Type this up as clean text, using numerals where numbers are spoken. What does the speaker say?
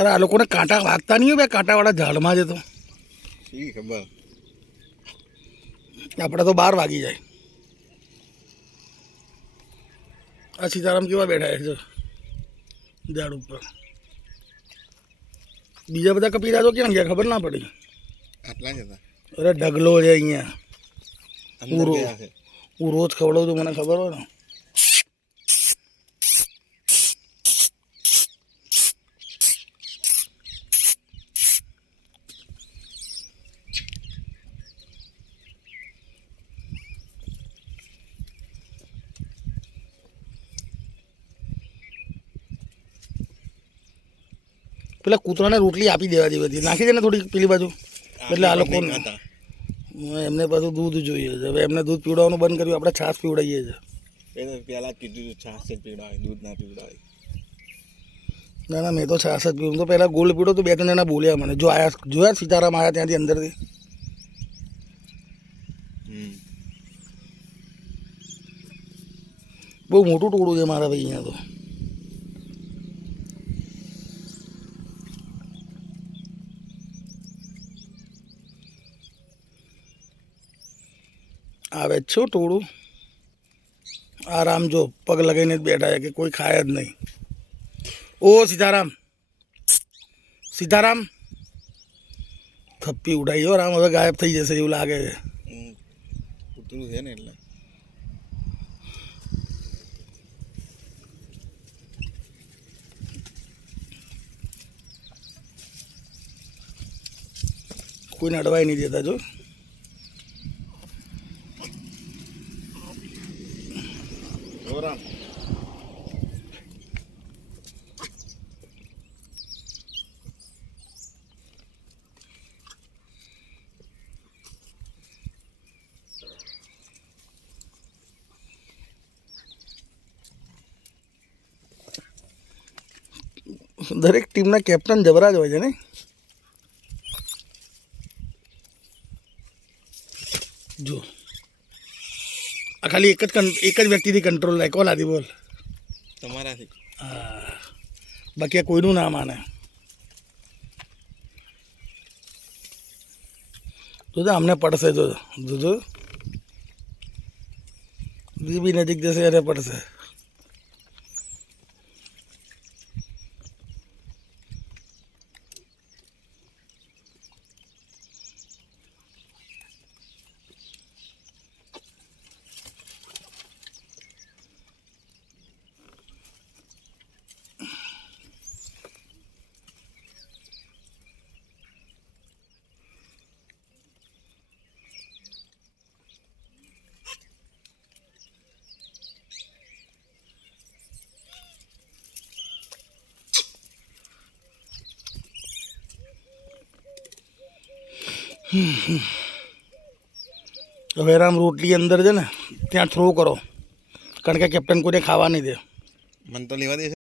અરે આ લોકોને કાંટા વાગતા નહીં હોય બે કાંટાવાળા ઝાડમાં છે તો શી ખબર. આપણે તો 12 વાગી જાય. આ સીતારામ કેવા બેઠા છે ઝાડ ઉપર. બીજા બધા કપીરા તો ક્યાં ગયા ખબર ના પડી. આટલા જ હતા. અરે ઢગલો છે અહીંયા. અંદર ગયા છે. હું રોજ ખવડાવું તો મને ખબર હોય ને. પેલા કૂતરાને રોટલી આપી દેવા જેવી હતી. નાખી દે ને થોડી પેલી બાજુ. એટલે આ લોકો એમને પાછું દૂધ જોઈએ છે. હવે એમને દૂધ પીવડાવવાનું બંધ કર્યું. આપણે છાશ પીવડાવીએ છીએ. પહેલાં કીધું છાશ જ પીવડાવે, દૂધ ના પીવડાવે. ના ના, મેં તો છાશ જ પીવું. તો પહેલાં ગોળ પીવડો તો 2-3 જણા બોલ્યા મને. જો આયા જોયા સીતારામ આવ્યા ત્યાંથી અંદરથી. બહુ મોટું ટોળું છે મારા ભાઈ અહીંયા તો. આવે છો ટોળું. આરામ જો પગ લગાવીને જ બેઠા છે કે કોઈ ખાય જ નહીં. ઓ સીતારામ, સીતારામ થપ્પી ઉડાઈ હો રામ. હવે ગાયબ થઈ જશે એવું લાગે છે. કૂતરું છે ને એટલે કોઈને અડવાઈ નહીં દેતા જો. દરેક ટીમના કેપ્ટન જબરા જ હોય છે ને. જો આ ખાલી એક જ વ્યક્તિથી કંટ્રોલ થાય. કોલ આદિ બોલ તમારાથી. હા, બાકી કોઈનું ના માને. જોજો અમને પડશે. જોજો બી નજીક જશે એને પડશે. હવે રામ રોટલી અંદર છે ને ત્યાં થ્રો કરો, કારણ કે કેપ્ટન કોઈને ખાવા નહીં દે. મને તો લેવા દે.